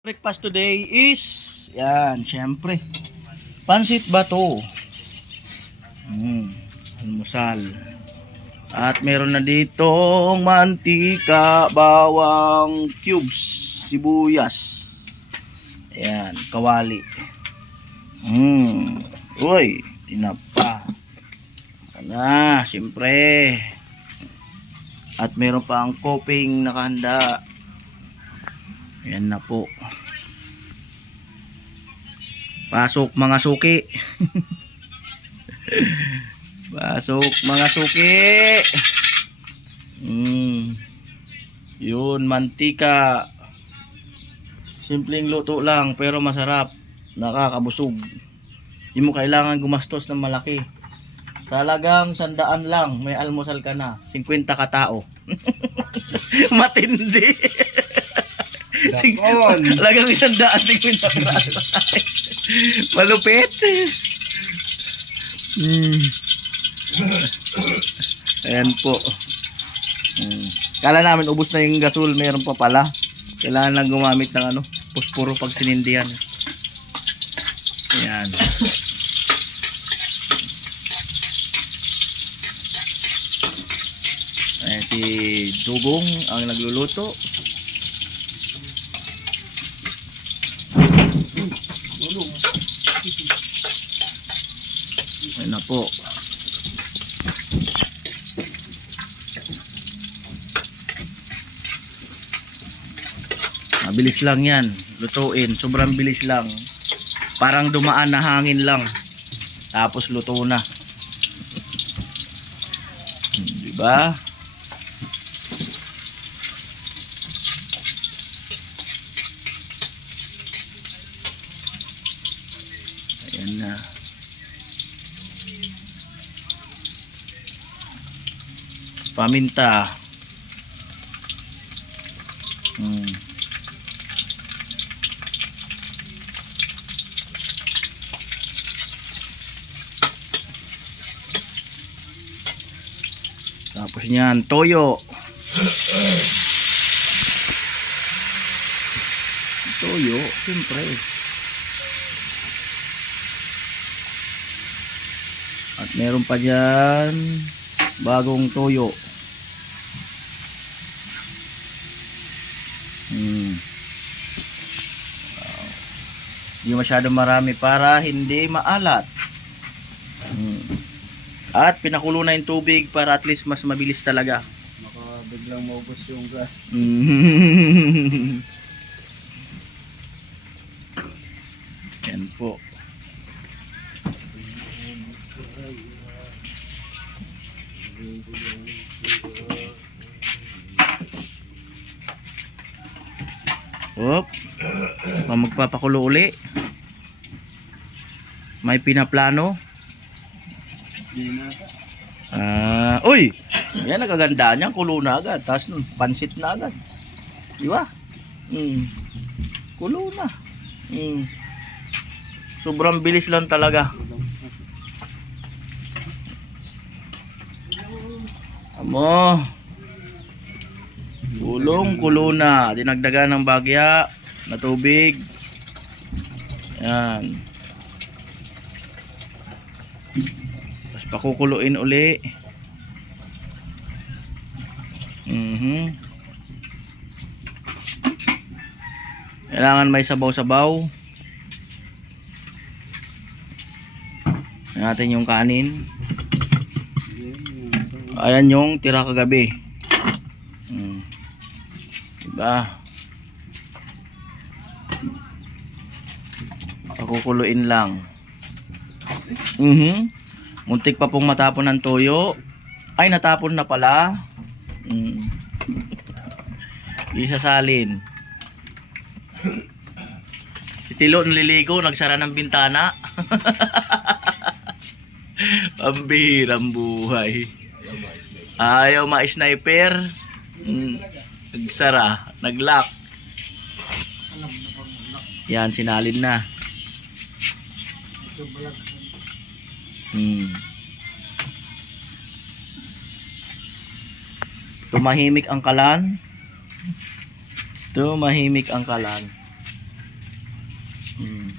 Breakfast today is yan, syempre. Pansit bato. Almusal. At meron na ditong mantika, bawang cubes, sibuyas. Ayan, kawali. Uy, tinapa. Na, syempre. At meron pa ang koping nakahanda. Ayan na po. Pasok mga suki. Pasok mga suki. Yun, mantika. Simpleng luto lang pero masarap. Nakakabusog. Hindi mo kailangan gumastos ng malaki. Sa halagang 100 lang, may almusal ka na. 50 katao. Matindi. Talagang 150 katao. Malupit. Ayan po. Kala namin ubos na yung gasol, mayroon pa pala. Kailangan lang gumamit ng posporo pag sinindihan. Ayan. Ayan si Dugong ang nagluluto. Ayan na po. Mabilis lang yan lutuin, sobrang bilis lang, parang dumaan na hangin lang tapos luto na. Diba? Ayan na. Paminta. Tapos niyan, toyo. Toyo, siyempre. At meron pa dyan bagong toyo. Hindi masyadong marami para hindi maalat. At pinakulo na yung tubig para at least mas mabilis talaga. Baka biglang maubos yung gas. Yan po. Hop. Magpapakulo uli. May pinaplano. Uy! Yan, nagaganda niya. Kulo na agad. Tapos pansit na agad. Di ba? Kulo na. Sobrang bilis lang talaga. Amo. Kulo na. Dinagdagan ng bagya na tubig. Yan. Tapos pakukuluin uli. Kailangan may sabaw-sabaw. Natin yung kanin. Ayan yung tira kagabi. Diba? Pakukuluin lang. Muntik pa pong matapon ng toyo. Ay, natapon na pala. Isasalin. Si Tilo naliligo, nagsara ng bintana. Pambihirang buhay. Ayaw ma-sniper. Nagsara, naglock. Yan, sinalin na. Tumahimik ang kalan. Tumahimik ang kalan. Hmm.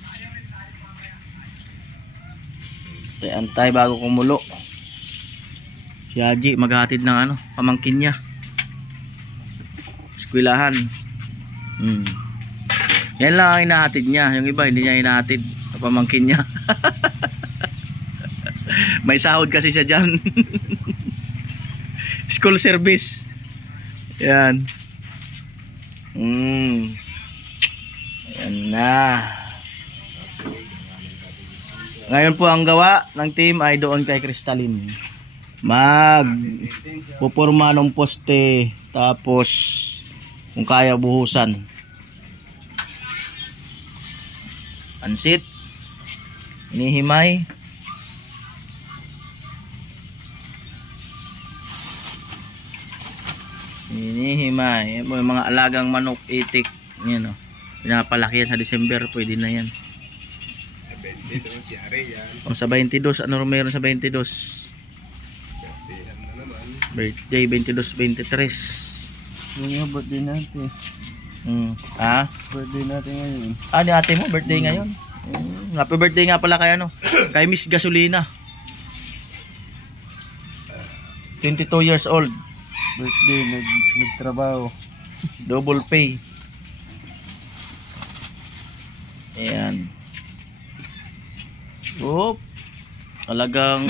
Antay bago kumulo. Si Haji maghatid ng ano, pamangkin niya. Eskwelahan. Hmm. Yan lang ang inahatid niya. Yung iba hindi niya inahatid. Pamangkin niya. May sahod kasi siya dyan. School service. Yan. Yan na. Ngayon po ang gawa ng team ay doon kay Crystalline. Pupurma ng poste, tapos kung kaya buhusan. Pansit. Inihimay. Inihimay. Yan po yung mga alagang manok, itik. Yan o. Pinapalaki yan sa December. Pwede na yan. O sa 22, ano meron sa 22? Birthday 22, 23. Yung birthday natin. Ha? Birthday natin ngayon. Ni ate mo birthday ngayon. Happy birthday nga pala kay ano, kay Miss Gasolina. 22 years old. Birthday, nagtrabaho. Double pay. Ayan. Oop. Talagang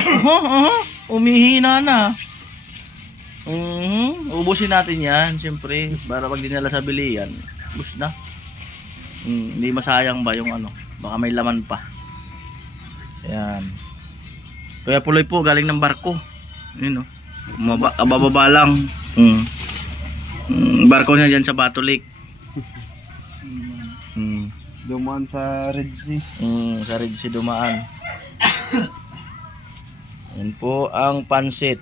umihina na. Ubusin natin yan, siyempre, para pag dinala sa bilihan, ubus na. Hindi masayang ba yung ano, baka may laman pa. Ayan. Kaya puloy po, galing ng barko. Yun o. Kabababa lang. Barko niya dyan sa Bato Lake. Dumaan sa Red Sea. Sa Red Sea dumaan. Yan po ang pansit.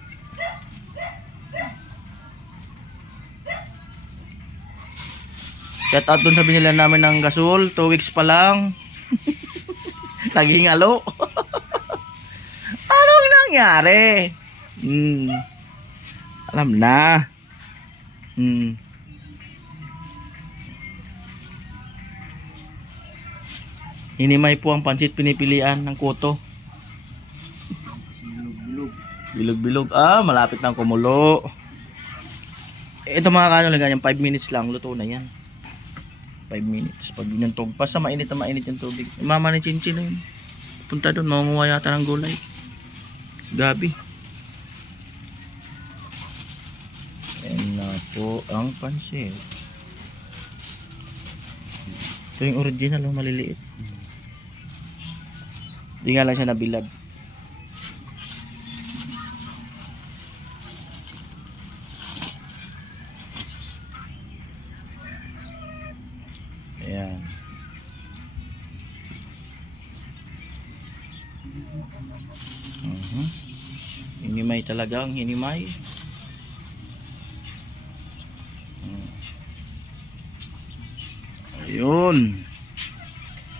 Shout out dun sa binila namin ng gasol, 2 weeks pa lang. Naging alo. Anong nangyari? Alam na. Hinimay po ang pansit pinipilian ng kuto. Bilog-bilog. Malapit na kumulo. Ito mga kano lang ganyan, 5 minutes lang, luto na yan. 5 minutes. Pag binantog pa sa mainit na mainit yung tubig. Mama ni Chinchin na yun. Punta doon, mamuha yata ng gulay. Gabi. Ayan na po ang pansit. Ito yung original, maliliit. Hindi nga lang siya nabilad. Ayan. Hinimay talagang hinimay. Ayun.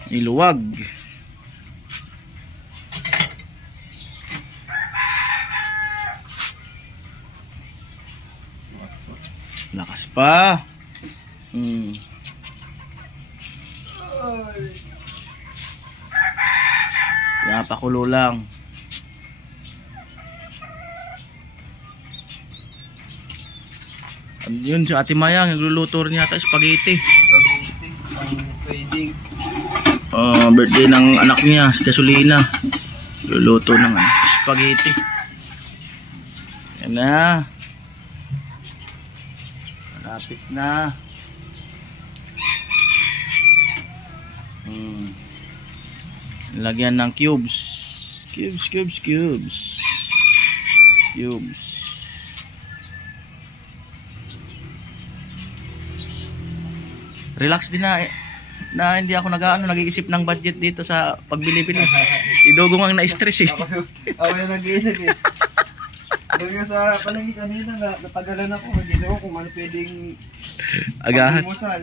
Iluwag. Lakas pa. Pakulo lang. Yun si Ate Maya, nagluluto rin yata spaghetti. Pwedeng. Birthday ng anak niya, si Gasolina. Luluto ng spaghetti. Yan na. Malapit na. Lagyan ng cubes. Cubes. Relax din na hindi ako nag-iisip ng budget dito sa pagbili-bili. Idugong ang na-stress eh. Ako yung nag-iisip eh. Doon nga sa palengke kanina, natagalan ako. Nag-iisip ko kung ano pwedeng agahan. pang-imusal.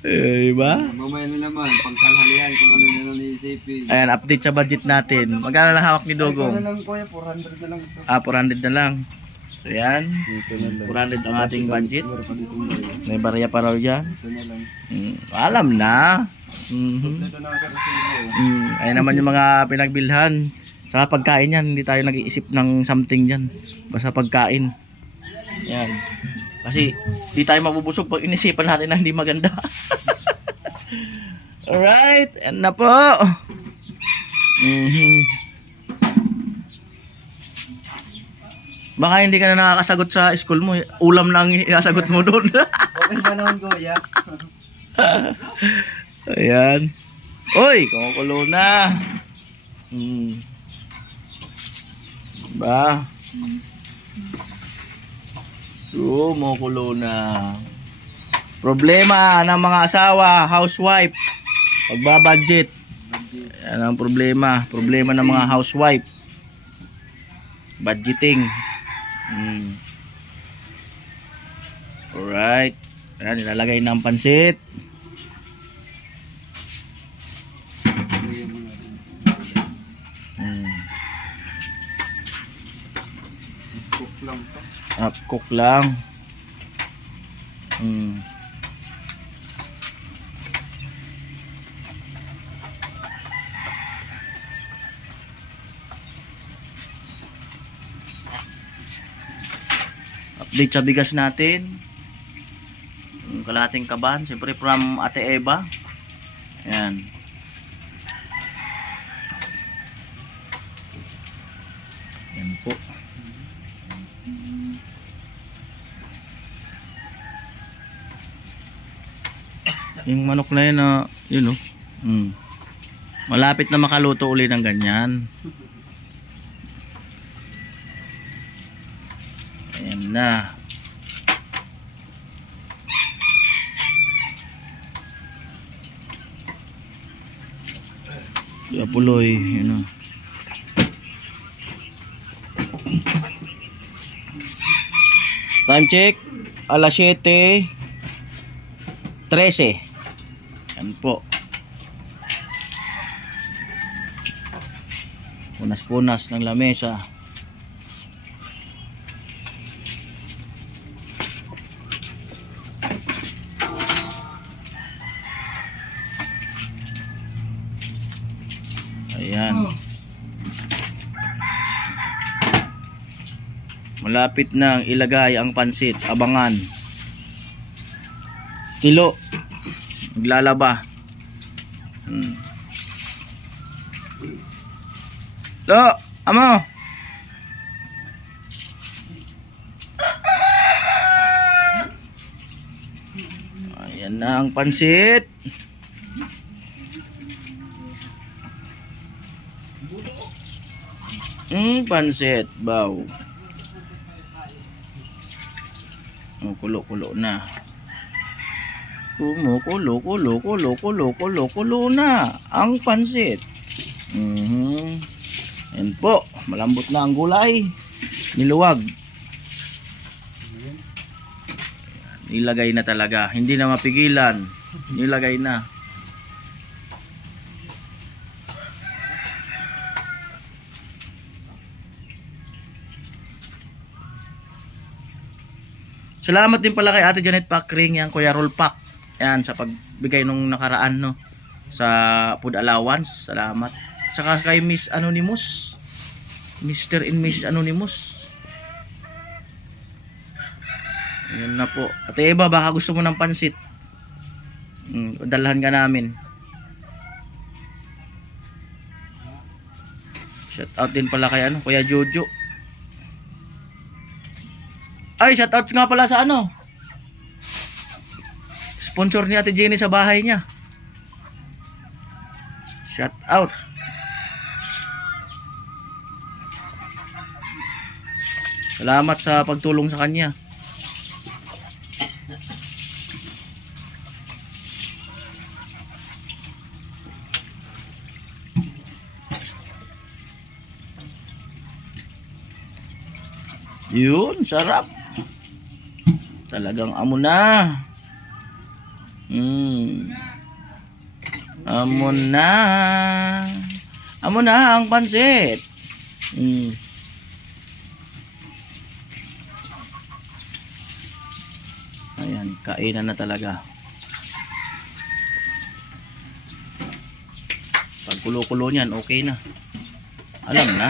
Diba? Mamaya na naman, pangtanghalian kung ano na lang iisipin. Ayan, update sa budget natin. Magkano lang hawak ni Dogong? Ano lang kuya, 400 na lang ito. 400 na lang. So yan, Ito na lang. 400 ang ating budget. Meron pa ditong barya. May barya pa raw dyan. Ito na lang. Alam na. Mhm. Ito na ang karesibo. Ayun naman yung mga pinagbilhan. Sa pagkain yan, hindi tayo nag-iisip ng something dyan. Basta pagkain. Yan. Kasi di tayo mabubusog pag inisipan natin na hindi maganda. Alright, yan na po. Baka hindi ka na nakakasagot sa school mo. Ulam lang inasagot mo doon. Okay ba naman, Goya? Ayan. Uy, kumukulo na. Ba? Kumukulo na. Problema ng mga asawa, housewife. Pagbabudget. Yan ang problema. Problema ng mga housewife. Budgeting. Alright. Ayan, nilalagay ng pansit. Cook lang to. Half cook lang. Update sa bigas natin. Yung kalahating kaban, siyempre from Ate Eva. Ayan. Yan po. Yung manok na yun, yun oh. Malapit na makaluto uli ng ganyan. Ayan na. Kaya puloy, yun oh. Time check, alas 7:13. Yan po. Punas-punas ng lamesa. Ayan. Malapit nang ilagay ang pansit. Abangan. Kilo. Maglalaba. Lo, amo. Ayan na ang pansit. Pansit, baw. Kulo-kulo na. Kulo na ang pansit. Yan po, malambot na ang gulay. Niluwag. Nilagay na talaga, hindi na mapigilan. Nilagay na. Salamat din pala kay Ate Janet Pakring, yan Kuya Roll Pack. Yan sa pagbigay nung nakaraan no sa food allowance. Salamat. Saka kay Miss Anonymous. Mr. and Mrs. Anonymous. Yan na po. Ate Eva, baka gusto mo ng pansit. Dalhan ka namin. Shout out din pala kay Kuya Jojo. Ay, shout out nga pala sa sponsor ni Ate Jenny sa bahay niya. Shout out. Salamat sa pagtulong sa kanya. Yun, sarap. Talagang amo na. Amo na. Amo na ang pansit. kainan na talaga. Pag kulo-kulo niyan, okay na. Alam na.